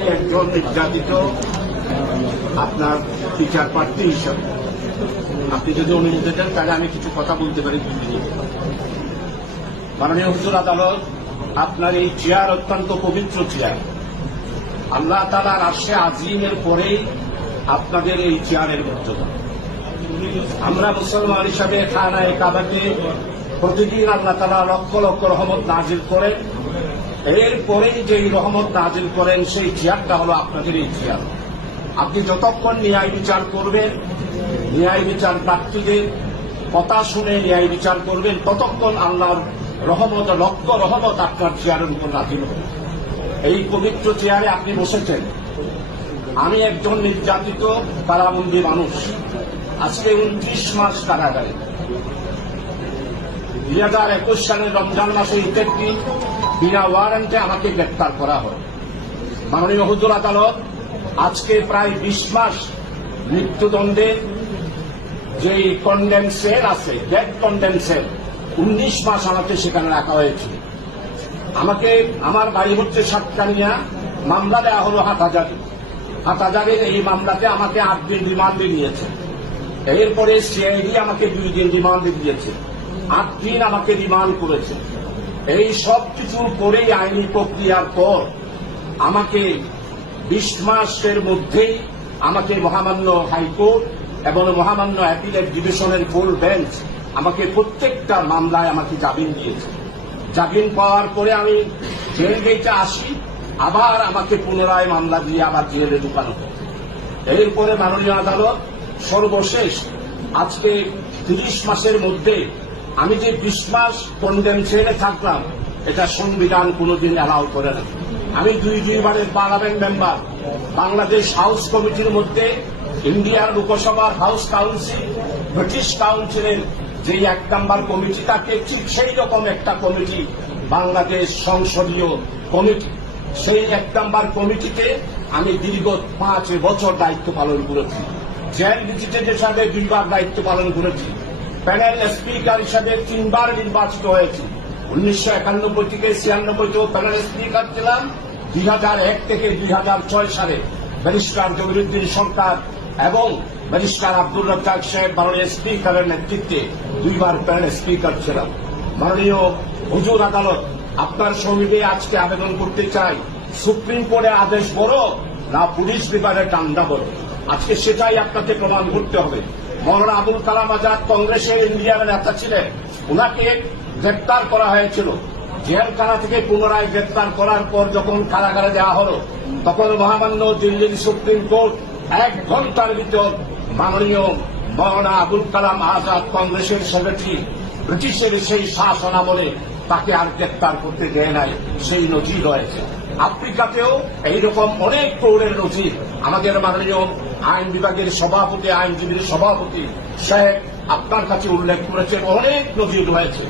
একজন নির্যাতিত আপনার টিচার প্রার্থী হিসাবে আপনি যদি অনুমতি দেন তাহলে আমি কিছু কথা বলতে পারি। মাননীয় হুজুর আদালত, আপনার এই চেয়ার অত্যন্ত পবিত্র চেয়ার। আল্লাহ তাআলার আরশে আজিমের পরেই আপনাদের এই চেয়ারের মর্যাদা। আমরা মুসলমান হিসাবে খানায়ে কাবাতে প্রতিদিন আল্লাহ তাআলা লক্ষ লক্ষ রহমত নাজিল করেন। এরপরেই যেই রহমত নাজিল করেন সেই চেয়ারটা হলো আপনাদের এই চেয়ার। আপনি যতক্ষণ ন্যায় বিচার করবেন, ন্যায় বিচার প্রার্থীদের কথা শুনে ন্যায় বিচার করবেন, ততক্ষণ আল্লাহর রহমত, লক্ষ রহমত আপনার চেয়ারের উপর নাজিল হবে। এই পবিত্র চেয়ারে আপনি বসেছেন। আমি একজন নির্যাতিত কারাবন্দী মানুষ, আজকে 29 মাস কারাগারে। 2021 সালের রমজান মাসে ঈদের দিন বিনা ওয়ারেন্টে আমাকে গ্রেপ্তার করা হয়। মাননীয় হুজুর আদালত, আজকে প্রায় 20 মাস মৃত্যুদণ্ডের যে কন্ডেম সেল আছে, ডেথ কন্ডেম সেল, 19 মাস আমাকে সেখানে রাখা হয়েছে। আমাকে, আমার বাড়ি হচ্ছে সাতকানিয়া, মামলা দেওয়া হলো হাটহাজারির। এই মামলাতে আমাকে 8 দিন রিমান্ডে নিয়েছে। এরপরে সিআইডি আমাকে 2 দিন রিমান্ডে দিয়েছে, 8 দিন আমাকে রিমান্ড করেছে। এই সব কিছুর পরেই আইনি প্রক্রিয়ার পর আমাকে 20 মাসের মধ্যেই আমাকে মহামান্য হাইকোর্ট এবং মহামান্য অ্যাপিলেট ডিভিশনের ফুল বেঞ্চ আমাকে প্রত্যেকটা মামলায় আমাকে জামিন দিয়েছে। জামিন পাওয়ার পরে আমি জেল গেটে আসি, আবার আমাকে পুনরায় মামলা দিয়ে আবার জেলে ঢুকানো হয়। এরপরে মাননীয় আদালত সর্বশেষ আজকে 30 মাসের মধ্যে আমি যে 20 মাস কন্ডেম ছেড়ে থাকলাম, এটা সংবিধান কোনোদিন অ্যালাউ করে না। আমি 2 বারের পার্লামেন্ট মেম্বার, বাংলাদেশ হাউস কমিটির মধ্যে ইন্ডিয়ার লোকসভার হাউস কাউন্সিল, ব্রিটিশ কাউন্সিলের যে 1 নম্বর কমিটি থাকে, ঠিক সেই রকম একটা কমিটি বাংলাদেশ সংসদীয় কমিটি। সেই 1 নম্বর কমিটিতে আমি দীর্ঘ 5 বছর দায়িত্ব পালন করেছি। জেল ভিজিটেড হিসাবে 2 বার দায়িত্ব পালন করেছি। প্যানেল স্পিকার হিসাবে 3 বার নির্বাচিত হয়েছি। 1991 থেকে 96 প্যানেল স্পিকার ছিলাম। 2001 থেকে 2006 সালে ব্যারিস্টার জমিরুদ্দিন সরকার এবং ব্যারিস্টার আব্দুর রাজ্জাক সাহেব মাননীয় স্পিকারের নেতৃত্বে 2 বার প্যানেল স্পিকার ছিলাম। মাননীয় হুজুর আদালত, আপনার সমীপে আজকে আবেদন করতে চাই, সুপ্রিম কোর্টের আদেশ বড় না পুলিশ বিভাগের ডান্ডা বড়? আজকে সেটাই আপনাকে প্রমাণ করতে হবে। মৌলানা আবুল কালাম আজাদ কংগ্রেসের ইন্ডিয়ার নেতা ছিলেন, ওনাকে গ্রেপ্তার করা হয়েছিল। জেলখানা থেকে পুনরায় গ্রেপ্তার করার পর যখন কারাগারে দেওয়া হল, তখন মহামান্য দিল্লির সুপ্রিম কোর্ট 1 ঘন্টার ভিতর মাননীয় মৌলানা আবুল কালাম আজাদ কংগ্রেসের সেক্রেটারি ব্রিটিশের সেই শাসন আমলে তাকে আর গ্রেপ্তার করতে দেয় নাই। সেই নজির রয়েছে। আফ্রিকাতেও এইরকম অনেক প্রৌঢ়ের নজির আমাদের মাননীয় আইন বিভাগের সভাপতি, আইনজীবীর সভাপতি সাহেব আপনার কাছে উল্লেখ করেছেন, অনেক নজির রয়েছে।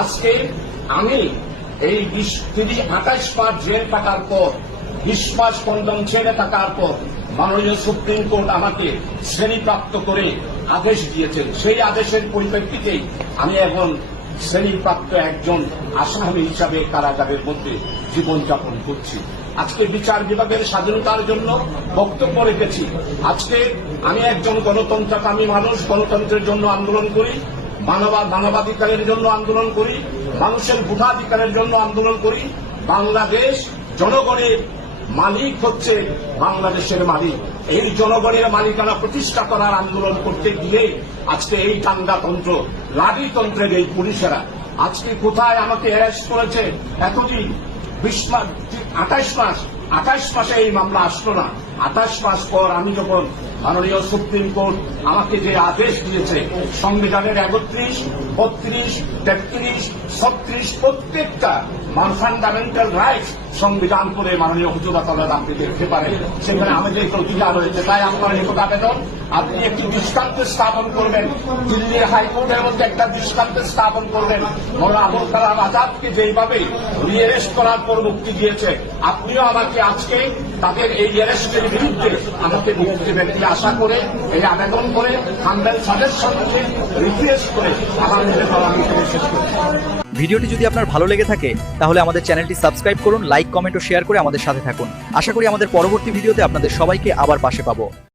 আজকে আমি এই 28 মাস জেল কাটার পর, 20 মাস কন্ডম ছেড়ে থাকার পর মাননীয় সুপ্রিম কোর্ট আমাকে শ্রেণীপ্রাপ্ত করে আদেশ দিয়েছেন। সেই আদেশের পরিপ্রেক্ষিতেই আমি এখন শ্রেণীপ্রাপ্ত একজন আসামি হিসাবে কারাগারের মধ্যে জীবনযাপন করছি। আজকে বিচার বিভাগের স্বাধীনতার জন্য বক্তব্য রেখেছি। আজকে আমি একজন গণতন্ত্রকামী মানুষ, গণতন্ত্রের জন্য আন্দোলন করি, মানবাধিকারের জন্য আন্দোলন করি, মানুষের ভোটাধিকারের জন্য আন্দোলন করি। বাংলাদেশ জনগণের মালিক হচ্ছে বাংলাদেশের মালিক। এই জনগণের মালিকানা প্রতিষ্ঠা করার আন্দোলন করতে গিয়ে আজকে এই দাঙ্গাতন্ত্র, লাঠিতন্ত্রের এই পুলিশেরা আজকে কোথায় আমাকে অ্যারেস্ট করেছে এতদিন 20 মাস, 28 মাসে এই মামলা আসলো না। 28 মাস পর আমি যখন মাননীয় সুপ্রিম কোর্ট আমাকে যে আদেশ দিয়েছে, সংবিধানের 31, 32, 33, 36 প্রত্যেকটা ফান্ডামেন্টাল রাইটস সংবিধান করে মাননীয় হুজুর আদালত আপনি দেখতে পারেন, সেখানে আমাদের অধিকার রয়েছে। তাই আপনার নিকট আবেদন, আপনি একটি দৃষ্টান্ত স্থাপন করবেন, দিল্লির হাইকোর্টের মধ্যে একটা দৃষ্টান্ত স্থাপন করবেন। মৌলানা আবুল কালাম আজাদকে যেইভাবে রিঅ্যারেস্ট করার পর মুক্তি দিয়েছে, আপনিও আমাকে আজকে তাদের এই অ্যারেস্টের বিরুদ্ধে আমাকে মুক্তি দেবেন এই আশা করে, এই আবেদন করে, হামবেল সাজেশন দিয়ে রিকোয়েস্ট করে আমার নিজের শেষ করছি। ভিডিওটি যদি আপনার ভালো লেগে থাকে তাহলে আমাদের চ্যানেলটি সাবস্ক্রাইব করুন, লাইক, কমেন্ট ও শেয়ার করে আমাদের সাথে থাকুন। আশা করি আমাদের পরবর্তী ভিডিওতে আপনাদের সবাইকে আবার পাশে পাবো।